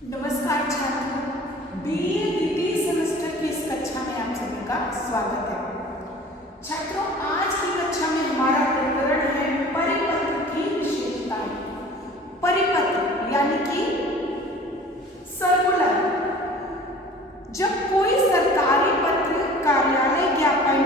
नमस्कार छात्रों, बीए द्वितीय सेमेस्टर की इस कक्षा में आप सभी का स्वागत है। छात्रों, आज की कक्षा में हमारा प्रकरण है परिपत्र की विशेषताएं। परिपत्र यानी कि सर्कुलर। जब कोई सरकारी पत्र, कार्यालय ज्ञापन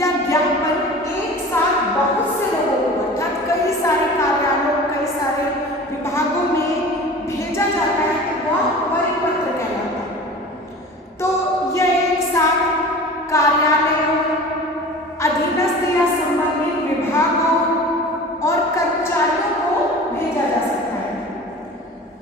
या ज्ञापन एक साथ बहुत से लोगों को अर्थात कई सारे कार्यालयों, कई सारे विभागों में भेजा जाता है, वह परिपत्र कहलाता है। तो यह एक साथ कार्यालयों, अधीनस्थ या संबंधित विभागों और कर्मचारियों को भेजा जा सकता है।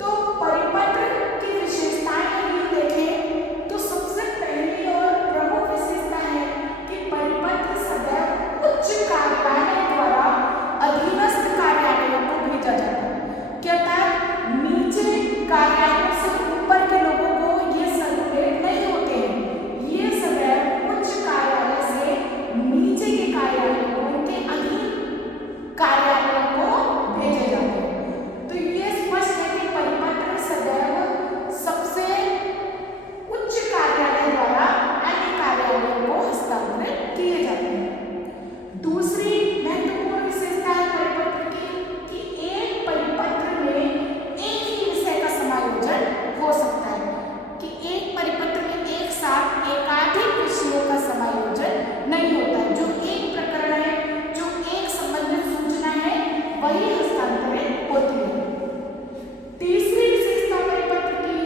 तो परिपत्र की विशेषताएं यदि देखें तो सबसे पहली और प्रमुख विशेषता है कि परिपत्र सदैव उच्च कार्यालय द्वारा अधीनस्थ कार्यालयों को भेजा जाता है। क्या नीचे कार्यालयों से ऊपर के लोगों को ये सर्कुलेट नहीं होते हैं, ये सदैव उच्च कार्यालय से नीचे के कार्यालयों को, उनके अधीन कार्यालयों को भेजे जाते हैं। तो ये स्पष्ट है कि परिपत्र सदैव सबसे उच्च कार्यालय द्वारा अन्य कार्यालयों को हस्तांतरित किए जाते हैं। दूसरी महत्वपूर्ण विशेषता है परिपत्र की कि एक परिपत्र में हो सकता है कि एक परिपत्र में एक साथ एकाधिक विषयों का समायोजन नहीं होता है। जो एक प्रकरण है, जो एक संबंधित सूचना है, वही हस्तांतरित होती है। तीसरी विशेषता परिपत्र की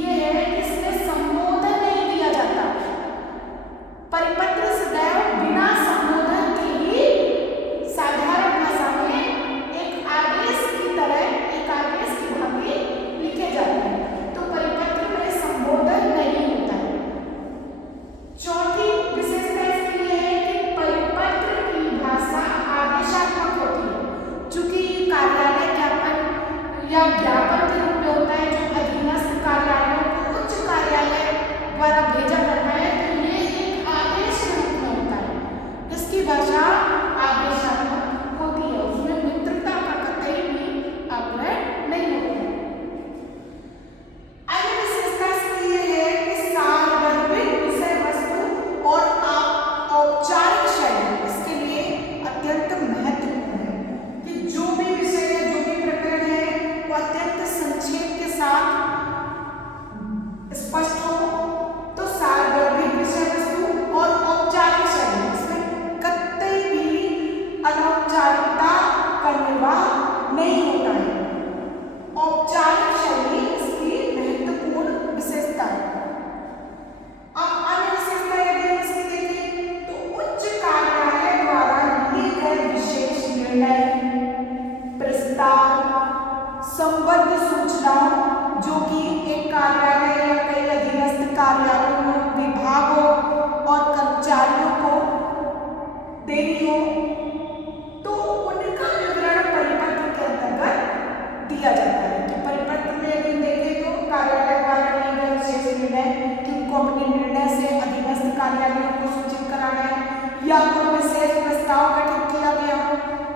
यह है कि इसमें संबोधन नहीं दिया जाता। परिपत्र सदैव बिना संबोधन के ही साधारण भाषा में एक आदेश की तरह, एक आदेश की भांति लिखे जाते हैं। परिपत्र में संबोधन नहीं होता है। चौथी विशेषता इसकी यह है कि परिपत्र की भाषा आदेशात्मक होती है। चूंकि कार्यालय ज्ञापन या ज्ञापन के रूप में होता है, जो अधीनस्थ कार्यालयों को उच्च कार्यालय द्वारा भेजा जाता है, तो ये एक आदेश के रूप में होता है। इसकी भाषा आदेशात्मक होती है, उसमें मित्रता का कतई भी आग्रह नहीं होता है। औपचारिक शैली इसके लिए अत्यंत महत्वपूर्ण है कि जो भी विषय है, जो भी प्रकरण है, वो अत्यंत संक्षेप के साथ स्पष्ट हो। तो सार्वभौमिक विषय वस्तु और औपचारिक शैली, इसमें कतई भी अनौपचारिकता का निर्वाह नहीं होता है। औपचारिक शैली इसकी महत्वपूर्ण विशेषता है। अब अन्य विशेषता यदि इसकी देखें तो उच्च कार्यालय द्वारा लिए गए विशेष निर्णय, प्रस्ताव, संबद्ध सूचनाओं जो कि एक कार्यालय या कई अधीनस्थ कार्यालयों, विभागों और कर्मचारियों को देनी हो, तो उनका विवरण परिपत्र के अंतर्गत दिया जाता है। तो परिपत्र में यदि देखें तो कार्यालय द्वारा लिए गए विशेष निर्णय कि उनको अपने निर्णय से अधीनस्थ कार्यालयों को सूचित कराना है, या कोई विशेष प्रस्ताव गठित किया गया हो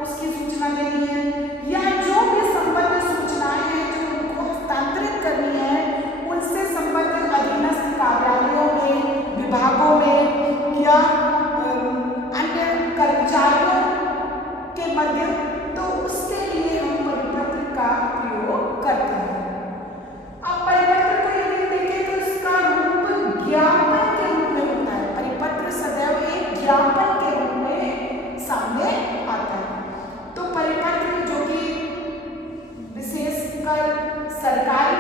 उसकी सूचना देनी है, या जो भी संबद्ध सूचनाएं हैं जो उनको हस्तांतरित करनी है, उनसे संबंधित अधीनस्थ कार्यालयों में, विभागों में या अन्य कर्मचारियों के मध्य, तो उसके लिए हम परिपत्र का प्रयोग करते हैं। अब परिपत्र को यदि देखें तो इसका रूप ज्ञापन के रूप में होता है। परिपत्र सदैव एक ज्ञापन के रूप में सामने आता है। तो परिपत्र जो कि विशेषकर सरकारी